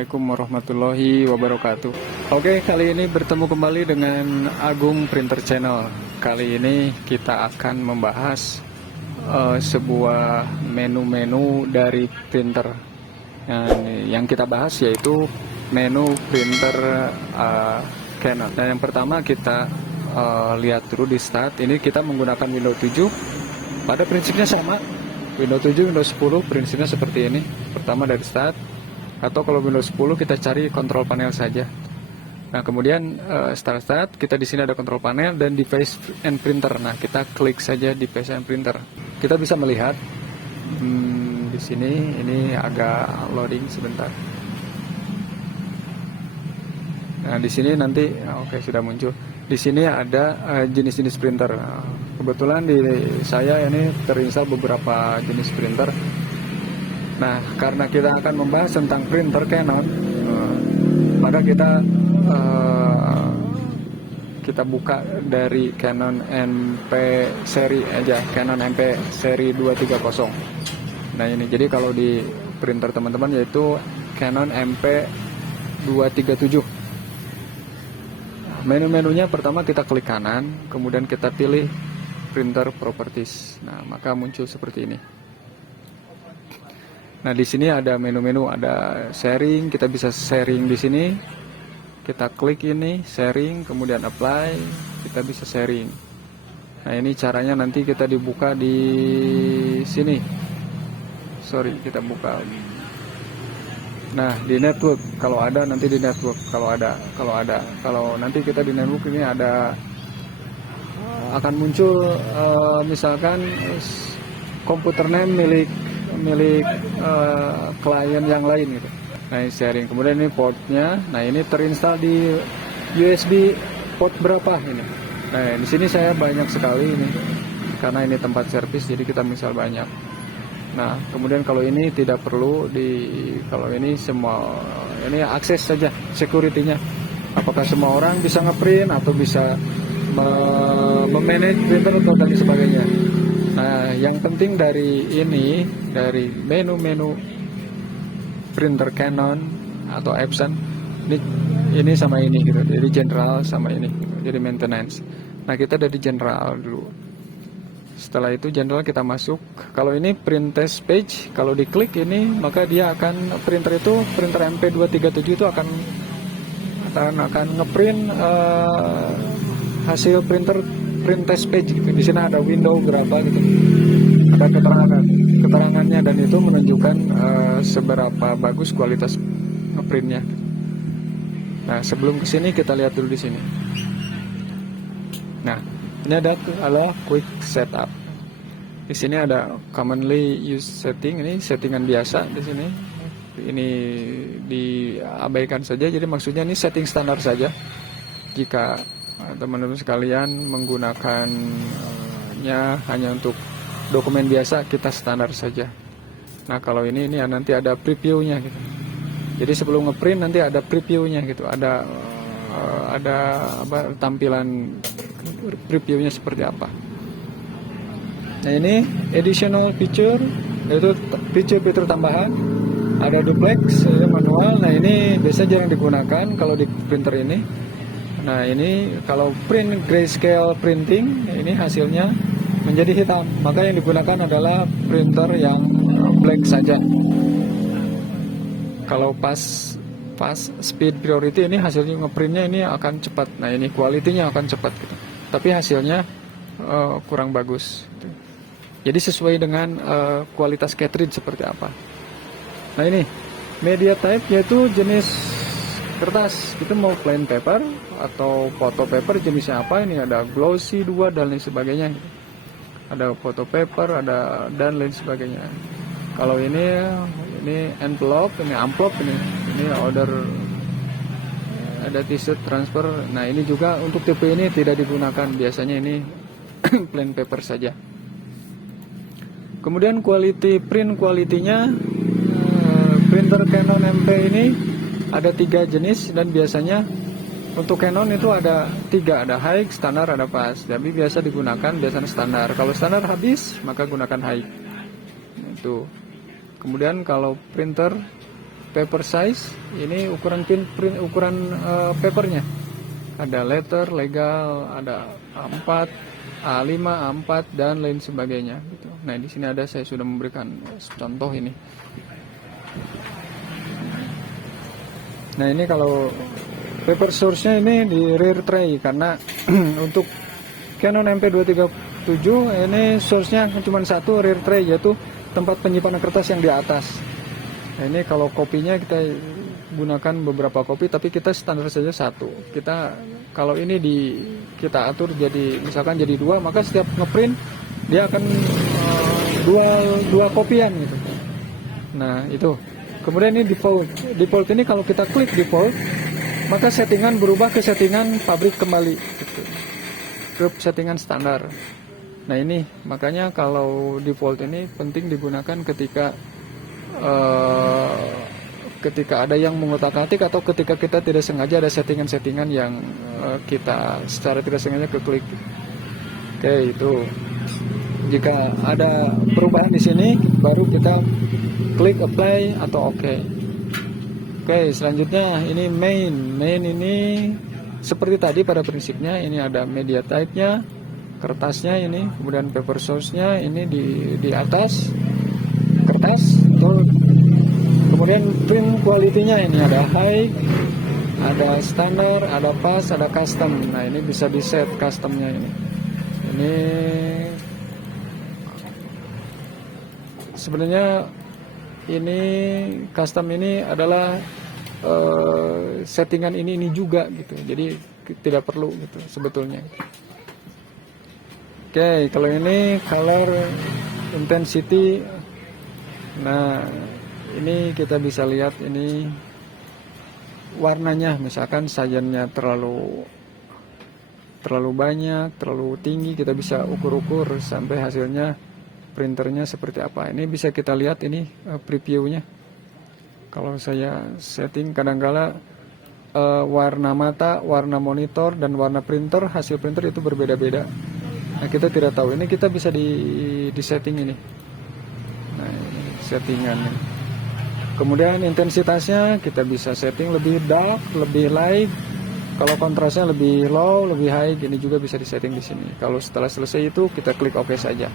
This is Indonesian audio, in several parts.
Assalamualaikum warahmatullahi wabarakatuh. Oke, kali ini bertemu kembali dengan Agung Printer Channel. Kali ini kita akan membahas sebuah menu-menu dari printer. Yang kita bahas yaitu menu printer Canon. Dan yang pertama kita lihat dulu di start. Ini kita menggunakan Windows 7. Pada prinsipnya sama. Windows 7, Windows 10 prinsipnya seperti ini. Pertama dari start. Atau kalau Windows 10 kita cari control panel saja. Nah, kemudian start, kita di sini ada control panel dan device and printer. Nah, kita klik saja device and printer. Kita bisa melihat di sini ini agak loading sebentar. Nah, di sini nanti oke, sudah muncul. Di sini ada jenis-jenis printer. Kebetulan di saya ini terinstall beberapa jenis printer. Nah, karena kita akan membahas tentang printer Canon, maka kita buka dari Canon MP seri aja, Canon MP seri 230. Nah, ini jadi kalau di printer teman-teman yaitu Canon MP 237. Menu-menunya pertama kita klik kanan, kemudian kita pilih printer properties. Nah, maka muncul seperti ini. Nah, di sini ada menu-menu, ada sharing, kita bisa sharing di sini. Kita klik ini, sharing, kemudian apply, kita bisa sharing. Nah, ini caranya nanti kita dibuka di sini. Sorry, kita buka. Nah, di network, kalau ada nanti di network, kalau nanti kita di network ini ada akan muncul misalkan komputer name milik klien yang lain gitu. Nah, ini sharing. Kemudian ini portnya. Nah, ini terinstall di USB port berapa ini. Nah, di sini saya banyak sekali ini karena ini tempat servis, jadi kita misal banyak. Nah, kemudian kalau ini tidak perlu kalau ini semua ini akses saja security-nya. Apakah semua orang bisa ngeprint atau bisa memanage printer atau dan sebagainya. Nah, yang penting dari menu-menu printer Canon atau Epson ini sama ini gitu. Jadi general sama ini. Jadi maintenance. Nah, kita dari general dulu. Setelah itu general kita masuk. Kalau ini print test page, kalau diklik ini maka dia akan printer MP237 itu akan ngeprint hasil print test page gitu. Di sini ada window berapa gitu. Ada keterangannya dan itu menunjukkan seberapa bagus kualitas ngeprintnya. Nah, sebelum kesini kita lihat dulu di sini. Nah, ini ada quick setup. Di sini ada commonly used setting, ini settingan biasa di sini. Ini diabaikan saja. Jadi maksudnya ini setting standar saja. Jika teman-teman sekalian menggunakannya hanya untuk dokumen biasa, kita standar saja. Nah, kalau ini nanti ada previewnya gitu. Jadi sebelum ngeprint nanti ada previewnya gitu. Ada tampilan previewnya seperti apa. Nah, ini additional feature, yaitu fitur tambahan. Ada duplex, manual. Nah, ini biasa jarang digunakan kalau di printer ini. Nah, ini kalau print grayscale printing, ini hasilnya menjadi hitam. Maka yang digunakan adalah printer yang black saja. Kalau pas speed priority ini hasilnya ngeprintnya ini akan cepat. Nah, ini kualitinya akan cepat gitu. Tapi hasilnya kurang bagus. Jadi sesuai dengan kualitas cartridge seperti apa. Nah, ini media type yaitu jenis kertas. Kita mau plain paper atau photo paper jenisnya apa, ini ada glossy 2 dan lain sebagainya. Ada photo paper, ada dan lain sebagainya. Kalau ini envelope, ini amplop, ini order, ada t-shirt transfer. Nah, ini juga untuk tipe ini tidak digunakan, biasanya ini plain paper saja. Kemudian print quality-nya, printer Canon MP ini ada 3 jenis dan biasanya untuk Canon itu ada 3, ada high, standar, ada fast. Tapi biasa digunakan biasanya standar. Kalau standar habis maka gunakan high. Itu. Kemudian kalau printer paper size, ini ukuran print ukuran papernya. Ada letter, legal, ada A4, A5, A4 dan lain sebagainya gitu. Nah, di sini ada, saya sudah memberikan contoh ini. Nah, ini kalau paper source-nya ini di rear tray karena untuk Canon MP237 ini source-nya cuma satu, rear tray, yaitu tempat penyimpanan kertas yang di atas. Nah, ini kalau kopinya kita gunakan beberapa kopi, tapi kita standar saja satu. Kita kalau ini kita atur jadi misalkan jadi 2, maka setiap ngeprint dia akan dua kopian gitu. Nah, itu. Kemudian ini default. Default ini kalau kita klik default, maka settingan berubah ke settingan pabrik kembali gitu. Ke settingan standar. Nah, ini makanya kalau default ini penting digunakan ketika ada yang mengotak-atik atau ketika kita tidak sengaja ada settingan-settingan yang kita secara tidak sengaja keklik. Oke, itu. Jika ada perubahan di sini, baru kita klik apply atau oke. Oke, selanjutnya ini main. Main ini seperti tadi pada prinsipnya, ini ada media type-nya, kertasnya ini, kemudian paper source-nya ini di atas kertas, kemudian print quality-nya ini ada high, ada standar, ada pass, ada custom. Nah, ini bisa di set custom-nya ini. Ini sebenarnya ini custom ini adalah settingan ini juga gitu, jadi tidak perlu gitu sebetulnya. Oke, kalau ini color intensity, nah ini kita bisa lihat ini warnanya, misalkan sajennya terlalu banyak, terlalu tinggi, kita bisa ukur-ukur sampai hasilnya printernya seperti apa. Ini bisa kita lihat ini previewnya. Kalau saya setting kadang-kala warna mata, warna monitor dan warna printer, hasil printer itu berbeda-beda. Nah, kita tidak tahu. Ini kita bisa di setting ini. Nah, settingannya. Kemudian intensitasnya kita bisa setting lebih dark, lebih light. Kalau kontrasnya lebih low, lebih high, ini juga bisa disetting di sini. Kalau setelah selesai itu kita klik OK saja.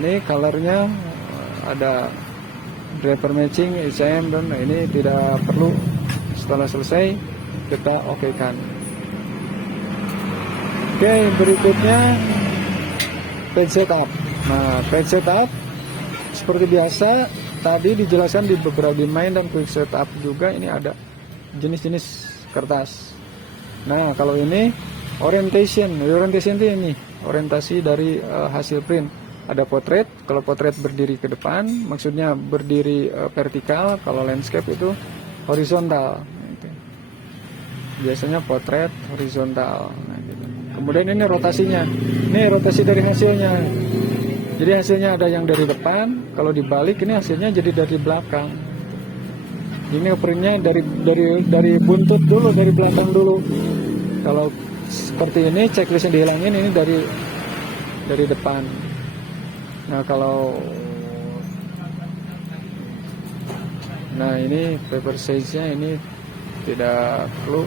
Ini colornya ada driver matching, HM, dan ini tidak perlu. Setelah selesai kita OK kan. Oke, berikutnya page setup. Nah, page setup seperti biasa tadi dijelaskan di beberapa di main dan quick setup juga, ini ada jenis-jenis kertas. Nah, kalau ini orientation itu ini orientasi dari hasil print. Ada potret, kalau potret berdiri ke depan, maksudnya berdiri vertikal, kalau landscape itu horizontal. Gitu. Biasanya potret horizontal. Nah, gitu. Kemudian ini rotasinya, ini rotasi dari hasilnya. Jadi hasilnya ada yang dari depan, kalau dibalik ini hasilnya jadi dari belakang. Ini printnya dari buntut dulu, dari belakang dulu. Kalau seperti ini checklistnya dihilangin, ini dari depan. Nah, ini paper size-nya ini tidak perlu.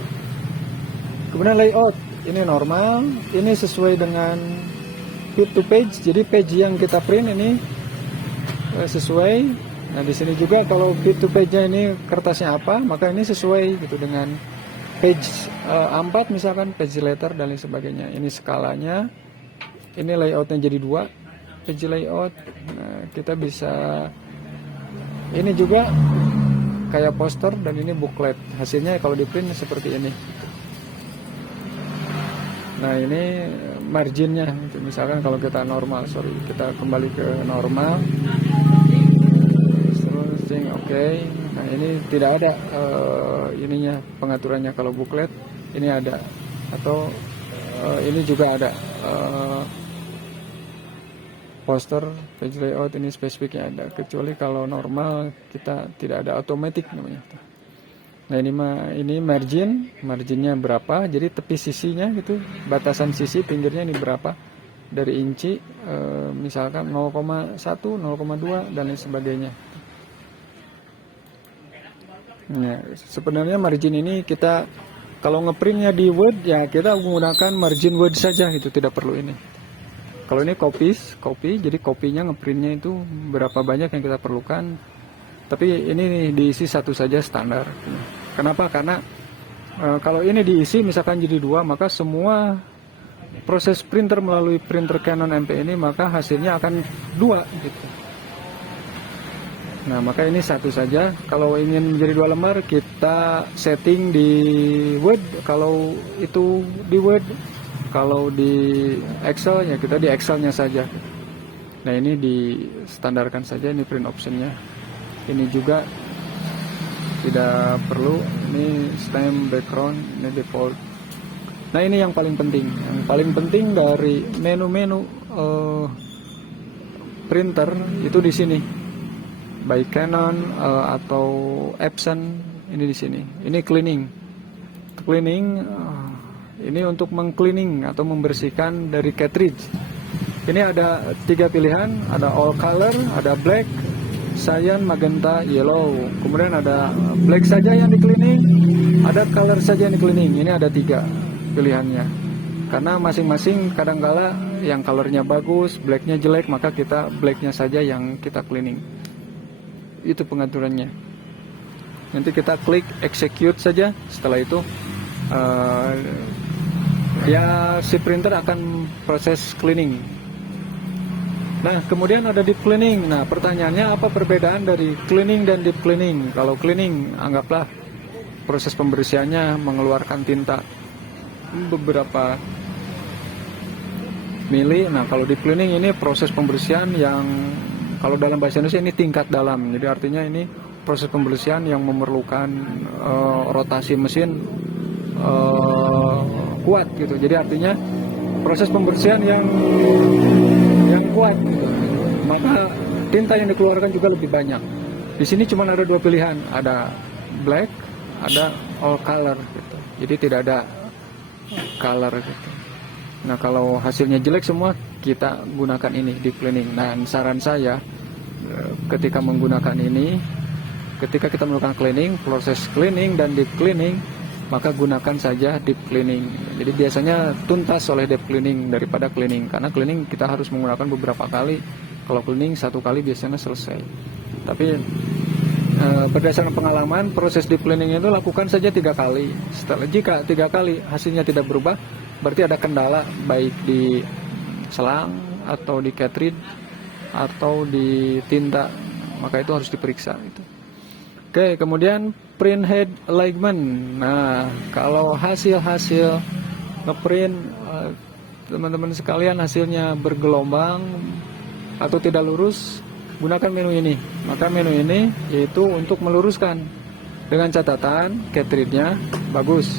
Kemudian layout, ini normal, ini sesuai dengan fit to page. Jadi page yang kita print ini sesuai. Nah, di sini juga kalau fit to page-nya ini kertasnya apa, maka ini sesuai gitu dengan page A4 misalkan, page letter dan lain sebagainya. Ini skalanya, ini layoutnya jadi 2. Page layout, nah, kita bisa ini juga kayak poster dan ini booklet. Hasilnya kalau di print seperti ini. Nah, ini marginnya, misalkan kalau kita normal, kita kembali ke normal. Terus oke. Nah, ini tidak ada ininya pengaturannya. Kalau booklet ini ada, atau ini juga ada. Poster, page layout, ini spesifiknya ada, kecuali kalau normal kita tidak ada, otomatis namanya. Nah, ini marginnya berapa, jadi tepi sisinya gitu, batasan sisi pinggirnya ini berapa dari inci, misalkan 0,1, 0,2 dan lain sebagainya. Ya, sebenarnya margin ini kita kalau ngeprintnya di Word ya kita menggunakan margin Word saja gitu, tidak perlu ini. Kalau ini copy, jadi kopinya ngeprintnya itu berapa banyak yang kita perlukan. Tapi ini diisi satu saja standar. Kenapa? Karena kalau ini diisi misalkan jadi 2, maka semua proses printer melalui printer Canon MP ini maka hasilnya akan 2 gitu. Nah, maka ini satu saja. Kalau ingin menjadi 2 lembar, kita setting di Word. Kalau itu di Word, kalau di Excel ya kita di Excelnya saja. Nah, ini di standarkan saja, ini print optionnya. Ini juga tidak perlu, ini stamp background, ini default. Nah, ini yang paling penting. Yang paling penting dari menu-menu printer itu di sini. By Canon atau Epson, ini di sini. Ini cleaning. Ini untuk mengcleaning atau membersihkan dari cartridge. Ini ada 3 pilihan, ada all color, ada black, cyan, magenta, yellow. Kemudian ada black saja yang di cleaning, ada color saja yang di cleaning. Ini ada 3 pilihannya. Karena masing-masing kadangkala yang colornya bagus, blacknya jelek, maka kita blacknya saja yang kita cleaning. Itu pengaturannya. Nanti kita klik execute saja. Setelah itu ya si printer akan proses cleaning. Nah, kemudian ada deep cleaning. Nah, pertanyaannya apa perbedaan dari cleaning dan deep cleaning? Kalau cleaning, anggaplah proses pembersihannya mengeluarkan tinta beberapa mili. Nah, kalau deep cleaning ini proses pembersihan yang kalau dalam bahasa Indonesia ini tingkat dalam. Jadi artinya ini proses pembersihan yang memerlukan rotasi mesin kuat gitu. Jadi artinya proses pembersihan yang kuat gitu. Maka tinta yang dikeluarkan juga lebih banyak. Di sini cuma ada 2 pilihan, ada black, ada all color gitu. Jadi tidak ada color gitu. Nah, kalau hasilnya jelek semua, kita gunakan ini deep cleaning. Nah, saran saya ketika menggunakan ini, ketika kita melakukan cleaning, proses cleaning dan deep cleaning, maka gunakan saja deep cleaning. Jadi biasanya tuntas oleh deep cleaning daripada cleaning, karena cleaning kita harus menggunakan beberapa kali. Kalau cleaning 1 kali biasanya selesai. Tapi berdasarkan pengalaman, proses deep cleaning itu lakukan saja 3 kali. Jika 3 kali hasilnya tidak berubah, berarti ada kendala baik di selang atau di cartridge atau di tinta, maka itu harus diperiksa itu. Oke, kemudian print head alignment. Nah, kalau hasil-hasil ngeprint teman-teman sekalian hasilnya bergelombang atau tidak lurus, gunakan menu ini. Maka menu ini yaitu untuk meluruskan dengan catatan cartridge-nya bagus.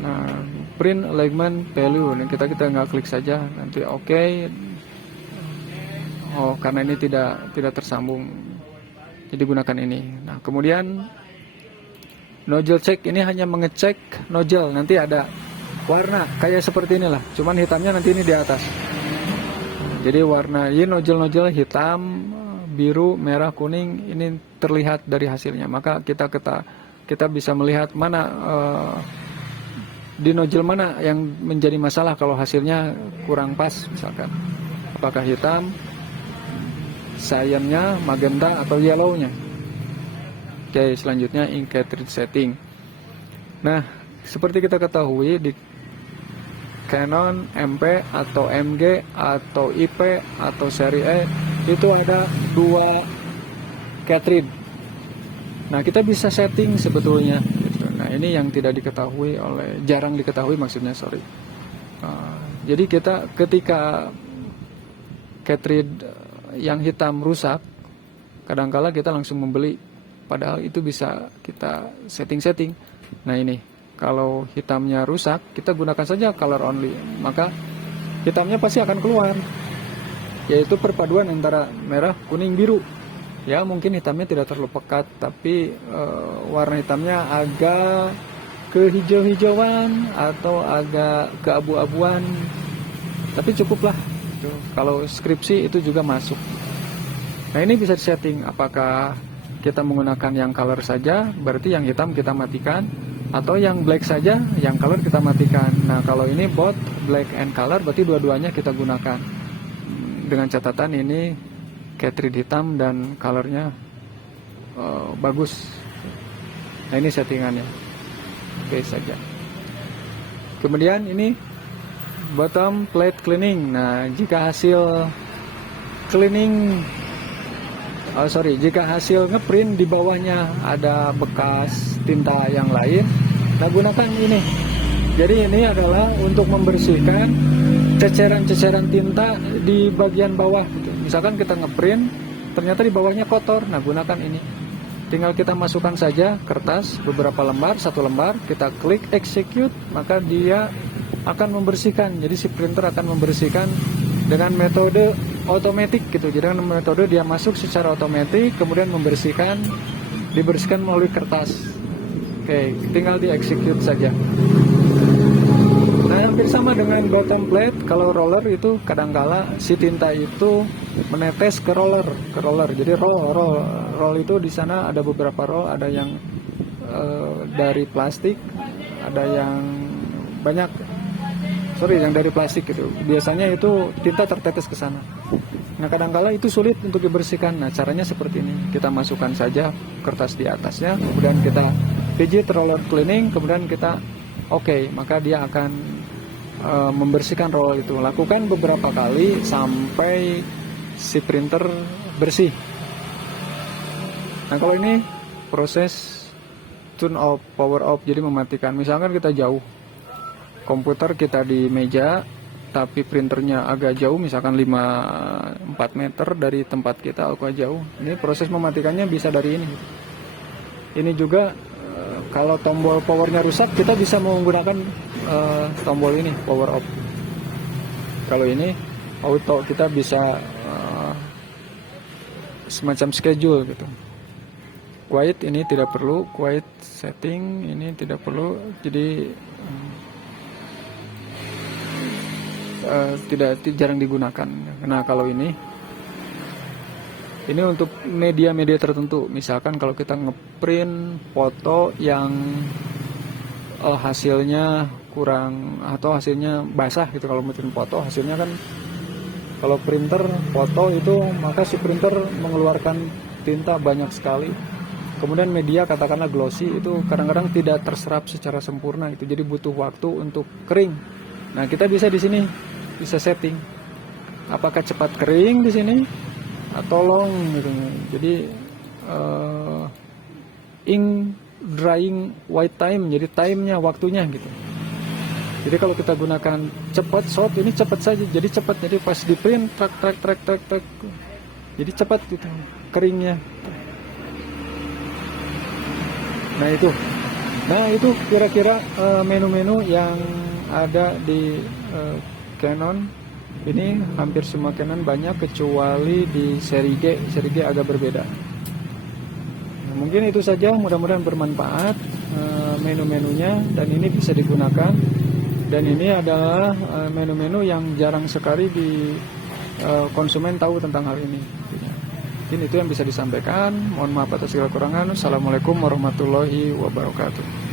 Nah, print alignment value. Nah, kita nggak klik saja, nanti oke. Oh, karena ini tidak tersambung, jadi gunakan ini. Nah, kemudian nozzle check, ini hanya mengecek nozzle. Nanti ada warna kayak seperti inilah, cuman hitamnya nanti ini di atas. Jadi warna ini nozzle hitam, biru, merah, kuning, ini terlihat dari hasilnya. Maka kita bisa melihat mana di nozzle mana yang menjadi masalah kalau hasilnya kurang pas, misalkan apakah hitam, cyannya, magenta, atau yellow-nya. Oke, selanjutnya ink cartridge setting. Nah, seperti kita ketahui di Canon MP atau MG atau IP atau seri E itu ada 2 cartridge. Nah, kita bisa setting sebetulnya gitu. Nah, ini yang tidak diketahui jarang diketahui maksudnya, sorry. Jadi kita ketika cartridge yang hitam rusak, kadangkala kita langsung membeli, padahal itu bisa kita setting. Nah, ini kalau hitamnya rusak, kita gunakan saja color only, maka hitamnya pasti akan keluar, yaitu perpaduan antara merah, kuning, biru. Ya, mungkin hitamnya tidak terlalu pekat, tapi warna hitamnya agak kehijau-hijauan atau agak keabu-abuan, tapi cukuplah. Kalau skripsi itu juga masuk. Nah, ini bisa disetting apakah kita menggunakan yang color saja, berarti yang hitam kita matikan, atau yang black saja, yang color kita matikan. Nah, kalau ini both black and color, berarti dua-duanya kita gunakan. Dengan catatan ini cartridge hitam dan colornya bagus. Nah, ini settingannya. Oke saja. Kemudian ini bottom plate cleaning. Nah, jika hasil cleaning, jika hasil ngeprint di bawahnya ada bekas tinta yang lain, nah gunakan ini. Jadi ini adalah untuk membersihkan ceceran-ceceran tinta di bagian bawah gitu. Misalkan kita ngeprint, ternyata di bawahnya kotor, nah gunakan ini. Tinggal kita masukkan saja kertas beberapa lembar, satu lembar, kita klik execute, maka dia akan membersihkan. Jadi si printer akan membersihkan dengan metode otomatis gitu. Jadi dengan metode dia masuk secara otomatis, kemudian dibersihkan melalui kertas. Oke, tinggal di execute saja. Nah, hampir sama dengan bottom plate. Kalau roller itu kadangkala si tinta itu menetes ke roller. Jadi roll itu di sana ada beberapa roll, ada yang dari plastik, ada yang banyak yang dari plastik gitu. Biasanya itu tinta tertetes ke sana. Nah, kadangkala itu sulit untuk dibersihkan. Nah, caranya seperti ini. Kita masukkan saja kertas di atasnya, kemudian kita pijit roller cleaning, kemudian kita maka dia akan membersihkan roll itu. Lakukan beberapa kali sampai si printer bersih. Nah, kalau ini proses turn off, power off, jadi mematikan. Misalkan kita jauh, komputer kita di meja, tapi printernya agak jauh, misalkan 4 meter dari tempat kita, agak jauh. Ini proses mematikannya bisa dari ini. Ini juga kalau tombol powernya rusak, kita bisa menggunakan tombol ini, power off. Kalau ini auto, kita bisa semacam schedule gitu. Quiet ini tidak perlu, quiet setting ini tidak perlu, jadi jarang digunakan. Nah, kalau ini untuk media-media tertentu. Misalkan kalau kita ngeprint foto yang hasilnya kurang atau hasilnya basah gitu. Kalau ngeprint foto hasilnya kan, kalau printer foto itu, maka si printer mengeluarkan tinta banyak sekali. Kemudian media katakanlah glossy itu kadang-kadang tidak terserap secara sempurna itu, jadi butuh waktu untuk kering. Nah, kita bisa di sini bisa setting apakah cepat kering di sini atau long gitu. Jadi ink drying white time, jadi time-nya, waktunya gitu. Jadi kalau kita gunakan cepat short, ini cepat saja, jadi cepat, jadi pas di print trek, jadi cepat gitu keringnya. Nah itu kira-kira menu-menu yang ada di Canon. Ini hampir semua Canon banyak, kecuali di seri G. Seri G agak berbeda. Nah, mungkin itu saja, mudah-mudahan bermanfaat menu-menunya, dan ini bisa digunakan. Dan ini adalah menu-menu yang jarang sekali di konsumen tahu tentang hal ini. Mungkin itu yang bisa disampaikan. Mohon maaf atas segala kekurangan. Assalamualaikum warahmatullahi wabarakatuh.